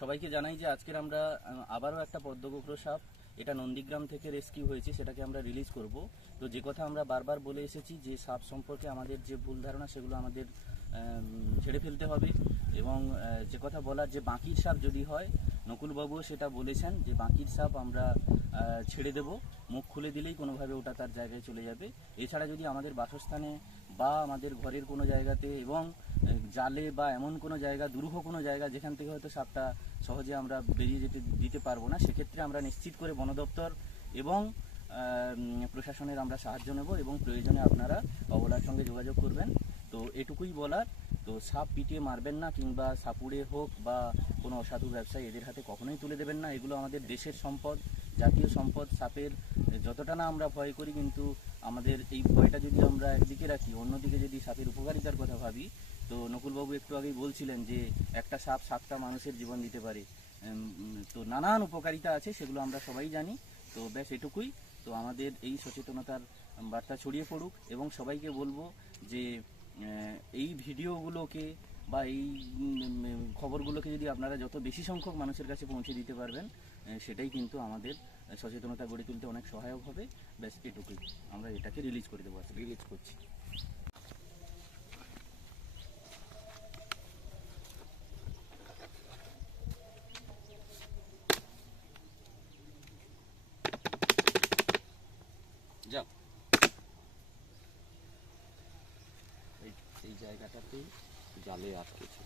সবাইকে জানাই যে আজকের আমরা আবারও একটা পদ্মগোখরো সাপ, এটা নন্দীগ্রাম থেকে রেস্কিউ হয়েছে, সেটাকে আমরা রিলিজ করব। তো যে কথা আমরা বারবার বলে এসেছি যে সাপ সম্পর্কে আমাদের যে ভুল ধারণা সেগুলো আমাদের ছেড়ে ফেলতে হবে। এবং যে কথা বলার যে বাঁকির সাপ যদি হয়, নকুলবাবুও সেটা বলেছেন যে বাঁকির সাপ আমরা ছেড়ে দেব, মুখ খুলে দিলেই কোনোভাবে ওটা তার জায়গায় চলে যাবে। এছাড়া যদি আমাদের বাসস্থানে বা আমাদের ঘরের কোনো জায়গাতে এবং জালে বা এমন কোনো জায়গা, দুরূহ কোনো জায়গা যেখান থেকে হয়তো সাপটা সহজে আমরা বেরিয়ে দিতে পারবো না, সেক্ষেত্রে আমরা নিশ্চিত করে বন দপ্তর এবং প্রশাসনের আমরা সাহায্য নেব এবং প্রয়োজনে আপনারা অবলার সঙ্গে যোগাযোগ করবেন। তো এটুকুই বলার। তো সাপ পিটিয়ে মারবেন না, কিংবা সাপুড়ে হোক বা কোনো অসাধু ব্যবসায়ী এদের হাতে কখনোই তুলে দেবেন না। এগুলো আমাদের দেশের সম্পদ, জাতীয় সম্পদ। সাপের যতটা না আমরা ভয় করি, কিন্তু আমাদের এই ভয়টা যদি আমরা একদিকে রাখি, অন্যদিকে যদি সাপের উপকারিতার কথা ভাবি, তো নকুলবাবু একটু আগেই বলছিলেন যে একটা সাপ 7টা মানুষের জীবন দিতে পারে। তো নানান উপকারিতা আছে, সেগুলো আমরা সবাই জানি। তো ব্যাস এটুকুই। তো আমাদের এই সচেতনতার বার্তা ছড়িয়ে পড়ুক এবং সবাইকে বলবো যে এই ভিডিওগুলোকে বা এই খবরগুলোকে যদি আপনারা যত বেশি সংখ্যক মানুষের কাছে পৌঁছে দিতে পারবেন, সেটাই কিন্তু আমাদের সচেতনতা গড়ে তুলতে অনেক সহায়ক হবে। ব্যাস এটুকুই। আমরা এটাকে রিলিজ করে দেবো, আজকে রিলিজ করছি। যাও, এই জায়গাটাতেই জালে আটকেছে।